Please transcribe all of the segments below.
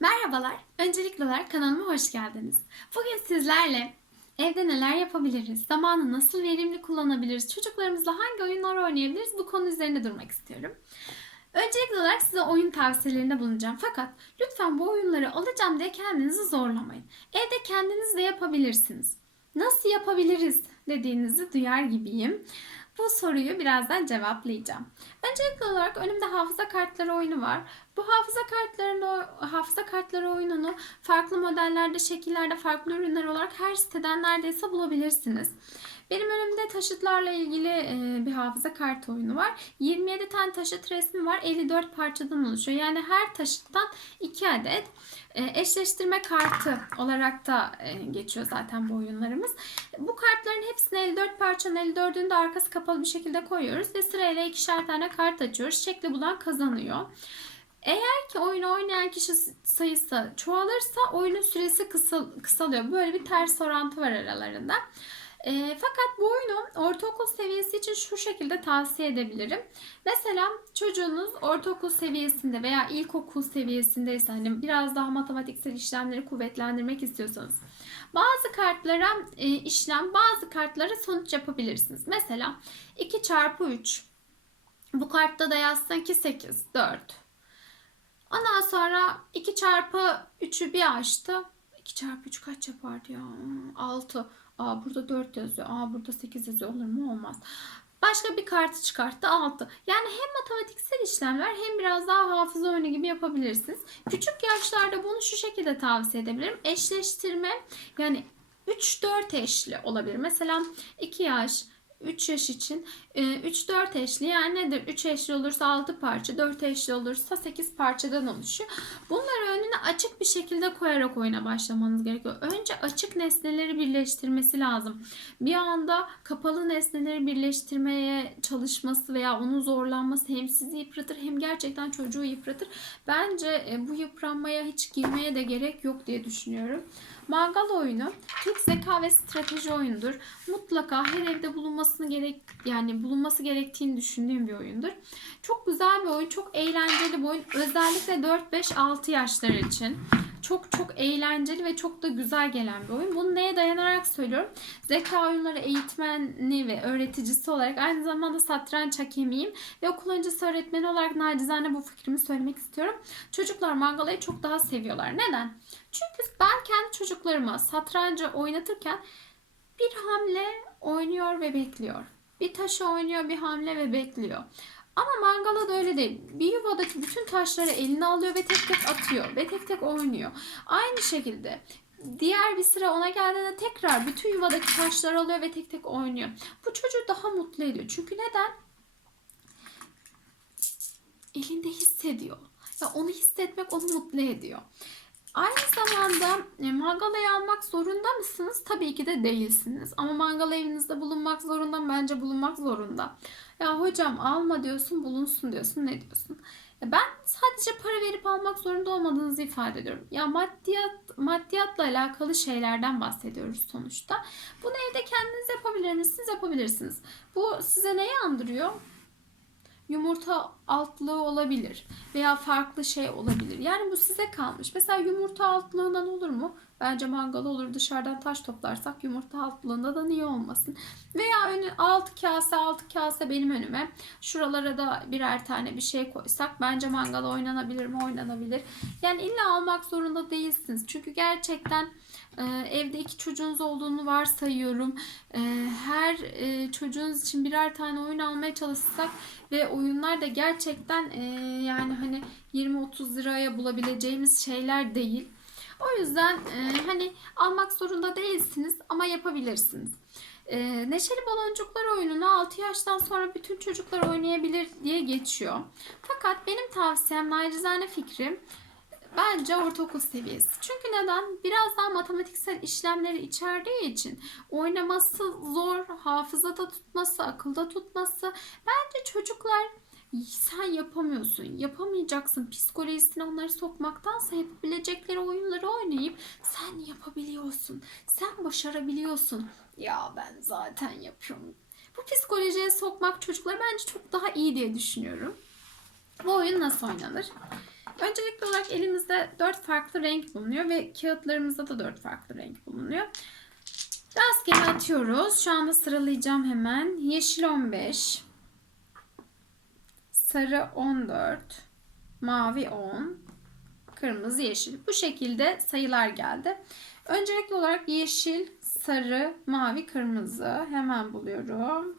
Merhabalar. Öncelikli olarak kanalıma hoş geldiniz. Bugün sizlerle evde neler yapabiliriz, zamanı nasıl verimli kullanabiliriz, çocuklarımızla hangi oyunlar oynayabiliriz bu konu üzerinde durmak istiyorum. Öncelikli olarak size oyun tavsiyelerinde bulunacağım. Fakat lütfen bu oyunları alacağım diye kendinizi zorlamayın. Evde kendiniz de yapabilirsiniz. Nasıl yapabiliriz dediğinizi duyar gibiyim. Bu soruyu birazdan cevaplayacağım. Öncelikli olarak önümde hafıza kartları oyunu var. Bu hafıza kartlarını hafıza kartları oyununu farklı modellerde, şekillerde, farklı ürünler olarak her siteden neredeyse bulabilirsiniz. Benim önümde taşıtlarla ilgili e, bir hafıza kartı oyunu var. 27 tane taşıt resmi var. 54 parçadan oluşuyor. Yani her taşıttan 2 adet e, eşleştirme kartı olarak da e, geçiyor zaten bu oyunlarımız. Bu kartların hepsini 54 parçanın 54'ünü de arkası kapalı bir şekilde koyuyoruz ve sırayla ikişer tane kart açıyoruz. Şekli bulan kazanıyor. Eğer ki oyunu oynayan kişi sayısı çoğalırsa oyunun süresi kısal, kısalıyor. Böyle bir ters orantı var aralarında. E, fakat bu oyunu ortaokul seviyesi için şu şekilde tavsiye edebilirim. Mesela çocuğunuz ortaokul seviyesinde veya ilkokul seviyesindeyse hani biraz daha matematiksel işlemleri kuvvetlendirmek istiyorsanız bazı kartlara e, işlem, bazı kartlara sonuç yapabilirsiniz. Mesela 2 çarpı 3. Bu kartta da yazsın ki 8, 4. Ondan sonra 2 çarpı 3'ü bir açtı. 2 çarpı 3 kaç yapardı ya? 6. Aa burada 4 yazıyor. Aa burada 8 yazıyor. Olur mu? Olmaz. Başka bir kartı çıkarttı 6. Yani hem matematiksel işlemler hem biraz daha hafıza oyunu gibi yapabilirsiniz. Küçük yaşlarda bunu şu şekilde tavsiye edebilirim. Eşleştirme yani 3-4 eşli olabilir. Mesela 2 yaş, 3 yaş için 3-4 eşli yani nedir? 3 eşli olursa 6 parça, 4 eşli olursa 8 parçadan oluşuyor. Bunları önüne açık bir şekilde koyarak oyuna başlamanız gerekiyor. Önce açık nesneleri birleştirmesi lazım. Bir anda kapalı nesneleri birleştirmeye çalışması veya onun zorlanması hem sizi yıpratır hem gerçekten çocuğu yıpratır. Bence bu yıpranmaya hiç girmeye de gerek yok diye düşünüyorum. Mangal oyunu Türk zeka ve strateji oyundur. Mutlaka her evde bulunmasını gerek yani bulunması gerektiğini düşündüğüm bir oyundur. Çok güzel bir oyun, çok eğlenceli bir oyun. Özellikle 4 5 6 yaşlar için çok çok eğlenceli ve çok da güzel gelen bir oyun. Bunu neye dayanarak söylüyorum? Zeka oyunları eğitmeni ve öğreticisi olarak aynı zamanda satranç hakemiyim ve okul öncesi öğretmeni olarak nacizane bu fikrimi söylemek istiyorum. Çocuklar mangalayı çok daha seviyorlar. Neden? Çünkü ben kendi çocuklarıma satrancı oynatırken bir hamle oynuyor ve bekliyor. Bir taşı oynuyor, bir hamle ve bekliyor. Ama mangala da öyle değil. Bir yuvadaki bütün taşları eline alıyor ve tek tek atıyor ve tek tek oynuyor. Aynı şekilde diğer bir sıra ona geldiğinde tekrar bütün yuvadaki taşları alıyor ve tek tek oynuyor. Bu çocuğu daha mutlu ediyor. Çünkü neden? Elinde hissediyor. Ya onu hissetmek onu mutlu ediyor. Aynı zamanda e, mangalayı almak zorunda mısınız? Tabii ki de değilsiniz. Ama mangal evinizde bulunmak zorunda? Bence bulunmak zorunda. Ya hocam alma diyorsun bulunsun diyorsun. Ne diyorsun? Ya ben sadece para verip almak zorunda olmadığınızı ifade ediyorum. Ya maddiyat maddiyatla alakalı şeylerden bahsediyoruz sonuçta. Bunu evde kendiniz yapabilir misiniz? Yapabilirsiniz. Bu size neyi andırıyor? yumurta altlığı olabilir veya farklı şey olabilir. Yani bu size kalmış. Mesela yumurta altlığından olur mu? Bence mangal olur. Dışarıdan taş toplarsak yumurta altlığında da niye olmasın? Veya önü 6 kase 6 kase benim önüme. Şuralara da birer tane bir şey koysak bence mangal oynanabilir mi? Oynanabilir. Yani illa almak zorunda değilsiniz. Çünkü gerçekten e, evde iki çocuğunuz olduğunu varsayıyorum. E, her e, çocuğunuz için birer tane oyun almaya çalışsak ve oyunlar da gerçekten e, yani hani 20-30 liraya bulabileceğimiz şeyler değil. O yüzden e, hani almak zorunda değilsiniz ama yapabilirsiniz. E, Neşeli Baloncuklar oyununu 6 yaştan sonra bütün çocuklar oynayabilir diye geçiyor. Fakat benim tavsiyem nacizane fikrim Bence ortaokul seviyesi. Çünkü neden? Biraz daha matematiksel işlemleri içerdiği için oynaması zor, hafızada tutması, akılda tutması. Bence çocuklar sen yapamıyorsun, yapamayacaksın psikolojisine onları sokmaktansa yapabilecekleri oyunları oynayıp sen yapabiliyorsun, sen başarabiliyorsun. Ya ben zaten yapıyorum. Bu psikolojiye sokmak çocuklar bence çok daha iyi diye düşünüyorum. Bu oyun nasıl oynanır? Öncelikli olarak elimizde 4 farklı renk bulunuyor ve kağıtlarımızda da 4 farklı renk bulunuyor. Rastgele atıyoruz. Şu anda sıralayacağım hemen. Yeşil 15, sarı 14, mavi 10, kırmızı yeşil. Bu şekilde sayılar geldi. Öncelikli olarak yeşil, sarı, mavi, kırmızı. Hemen buluyorum.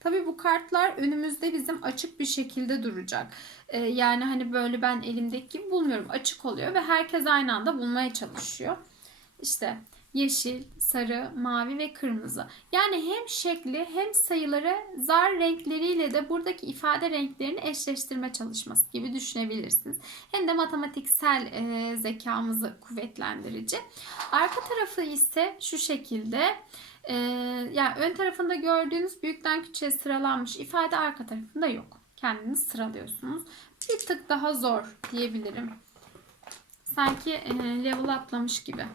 Tabii bu kartlar önümüzde bizim açık bir şekilde duracak. Ee, yani hani böyle ben elimdeki gibi bulmuyorum. Açık oluyor ve herkes aynı anda bulmaya çalışıyor. İşte yeşil, sarı, mavi ve kırmızı. Yani hem şekli hem sayıları zar renkleriyle de buradaki ifade renklerini eşleştirme çalışması gibi düşünebilirsiniz. Hem de matematiksel e, zekamızı kuvvetlendirici. Arka tarafı ise şu şekilde. Ee, yani ön tarafında gördüğünüz büyükten küçüğe sıralanmış ifade arka tarafında yok. Kendiniz sıralıyorsunuz. Bir tık daha zor diyebilirim. Sanki e, level atlamış gibi.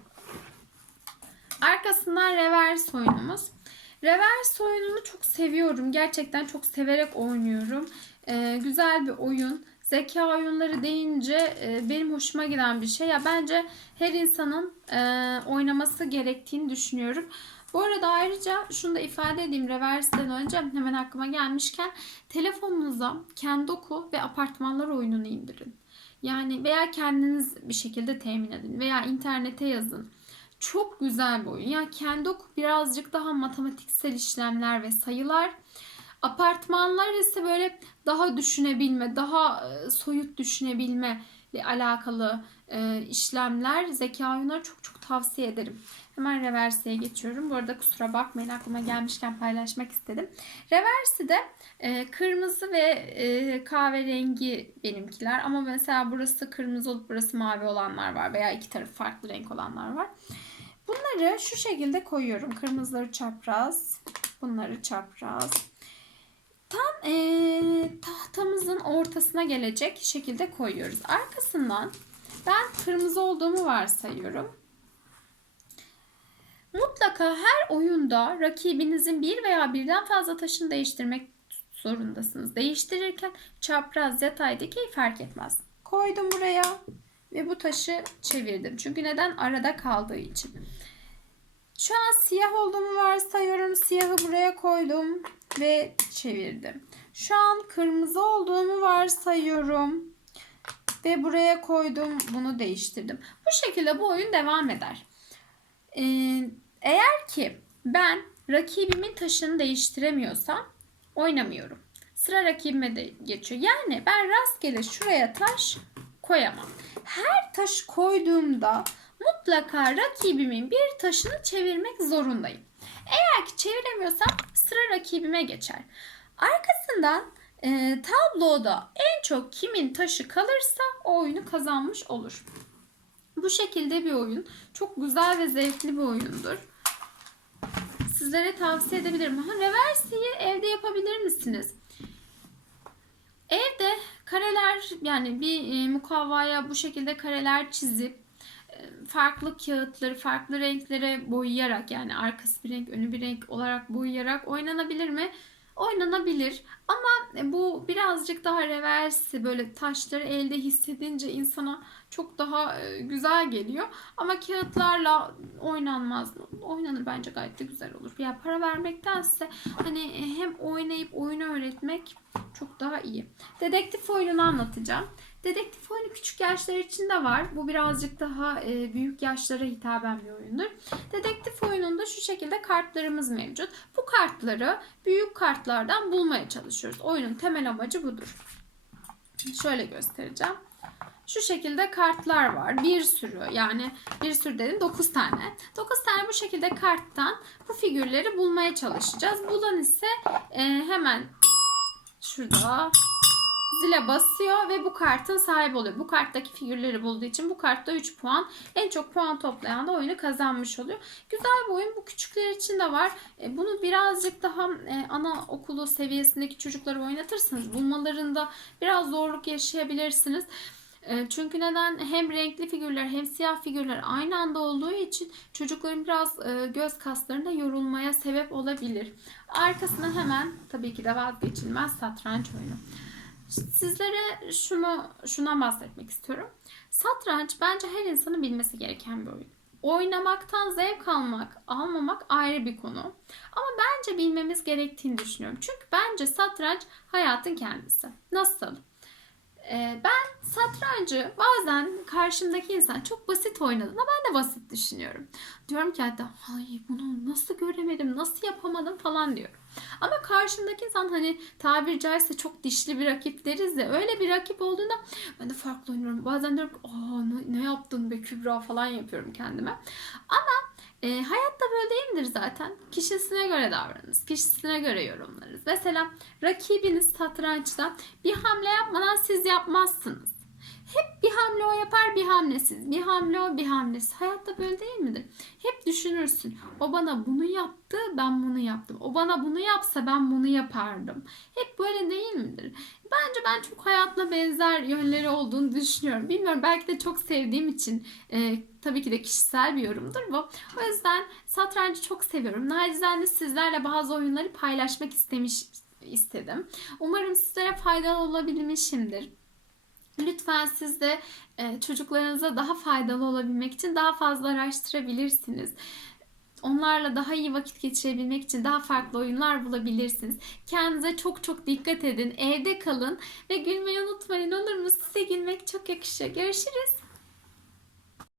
Arkasından reverse oyunumuz. Reverse oyununu çok seviyorum. Gerçekten çok severek oynuyorum. Ee, güzel bir oyun. Zeka oyunları deyince e, benim hoşuma giden bir şey. Ya bence her insanın e, oynaması gerektiğini düşünüyorum. Bu arada ayrıca şunu da ifade edeyim reverse'den önce hemen aklıma gelmişken telefonunuza Kendoku ve apartmanlar oyununu indirin. Yani veya kendiniz bir şekilde temin edin veya internete yazın. Çok güzel bir oyun. Yani Kendoku birazcık daha matematiksel işlemler ve sayılar. Apartmanlar ise böyle daha düşünebilme, daha e, soyut düşünebilme ile alakalı e, işlemler, zeka oyunları çok çok tavsiye ederim. Hemen reversiye geçiyorum. Bu arada kusura bakmayın aklıma gelmişken paylaşmak istedim. Reversi de e, kırmızı ve e, kahverengi benimkiler. Ama mesela burası kırmızı olup burası mavi olanlar var. Veya iki tarafı farklı renk olanlar var. Bunları şu şekilde koyuyorum. Kırmızıları çapraz. Bunları çapraz. Tam e, tahtamızın ortasına gelecek şekilde koyuyoruz. Arkasından ben kırmızı olduğumu varsayıyorum. Mutlaka her oyunda rakibinizin bir veya birden fazla taşını değiştirmek zorundasınız. Değiştirirken çapraz, yataydaki fark etmez. Koydum buraya ve bu taşı çevirdim. Çünkü neden? Arada kaldığı için. Şu an siyah olduğumu varsayıyorum. Siyahı buraya koydum ve çevirdim. Şu an kırmızı olduğumu varsayıyorum. Ve buraya koydum. Bunu değiştirdim. Bu şekilde bu oyun devam eder. Ee, eğer ki ben rakibimin taşını değiştiremiyorsam oynamıyorum. Sıra rakibime de geçiyor. Yani ben rastgele şuraya taş koyamam. Her taş koyduğumda mutlaka rakibimin bir taşını çevirmek zorundayım. Eğer ki çeviremiyorsam sıra rakibime geçer. Arkasından e, tabloda en çok kimin taşı kalırsa o oyunu kazanmış olur. Bu şekilde bir oyun. Çok güzel ve zevkli bir oyundur. Sizlere tavsiye edebilirim. Ha, reversiyi evde yapabilir misiniz? Evde kareler yani bir e, mukavvaya bu şekilde kareler çizip e, farklı kağıtları farklı renklere boyayarak yani arkası bir renk önü bir renk olarak boyayarak oynanabilir mi? Oynanabilir ama e, bu birazcık daha reversi böyle taşları elde hissedince insana çok daha e, güzel geliyor. Ama kağıtlarla oynanmaz. Oynanır bence gayet de güzel olur. Ya para vermektense hani e, hem oynayıp oyunu öğretmek çok daha iyi. Dedektif oyununu anlatacağım. Dedektif oyunu küçük yaşlar için de var. Bu birazcık daha e, büyük yaşlara hitaben bir oyundur. Dedektif oyununda şu şekilde kartlarımız mevcut. Bu kartları büyük kartlardan bulmaya çalışıyoruz. Oyunun temel amacı budur. Şöyle göstereceğim. Şu şekilde kartlar var. Bir sürü yani bir sürü dedim 9 tane. 9 tane bu şekilde karttan bu figürleri bulmaya çalışacağız. Bulan ise e, hemen şurada zile basıyor ve bu kartın sahibi oluyor. Bu karttaki figürleri bulduğu için bu kartta 3 puan. En çok puan toplayan da oyunu kazanmış oluyor. Güzel bir oyun. Bu küçükler için de var. E, bunu birazcık daha e, ana okulu seviyesindeki çocukları oynatırsanız bulmalarında biraz zorluk yaşayabilirsiniz. E, çünkü neden hem renkli figürler hem siyah figürler aynı anda olduğu için çocukların biraz göz kaslarında yorulmaya sebep olabilir. Arkasından hemen tabii ki de vazgeçilmez satranç oyunu. Sizlere şunu şundan bahsetmek istiyorum. Satranç bence her insanın bilmesi gereken bir oyun. Oynamaktan zevk almak, almamak ayrı bir konu. Ama bence bilmemiz gerektiğini düşünüyorum. Çünkü bence satranç hayatın kendisi. Nasıl? Ee, ben satrancı bazen karşımdaki insan çok basit oynadığında ben de basit düşünüyorum. Diyorum ki hatta ay bunu nasıl göremedim, nasıl yapamadım falan diyorum. Ama karşımdaki insan hani tabiri caizse çok dişli bir rakip deriz ya öyle bir rakip olduğunda ben de farklı oynuyorum. Bazen diyorum ki ne, ne yaptın be Kübra falan yapıyorum kendime. Ama e, hayatta böyle değildir zaten. Kişisine göre davranırız. Kişisine göre yorumlarız. Mesela rakibiniz satrançta bir hamle yapmadan siz yapmazsınız. Hep bir hamle o yapar, bir hamle siz. Bir hamle o, bir hamle siz. Hayatta böyle değil midir? Düşünürsün. O bana bunu yaptı, ben bunu yaptım. O bana bunu yapsa ben bunu yapardım. Hep böyle değil midir? Bence ben çok hayatla benzer yönleri olduğunu düşünüyorum. Bilmiyorum belki de çok sevdiğim için e, tabii ki de kişisel bir yorumdur bu. O yüzden satrancı çok seviyorum. Nacizane sizlerle bazı oyunları paylaşmak istemiş istedim. Umarım sizlere faydalı olabilmişimdir. Lütfen siz de e, çocuklarınıza daha faydalı olabilmek için daha fazla araştırabilirsiniz. Onlarla daha iyi vakit geçirebilmek için daha farklı oyunlar bulabilirsiniz. Kendinize çok çok dikkat edin. Evde kalın ve gülmeyi unutmayın olur mu? Size gülmek çok yakışıyor. Görüşürüz.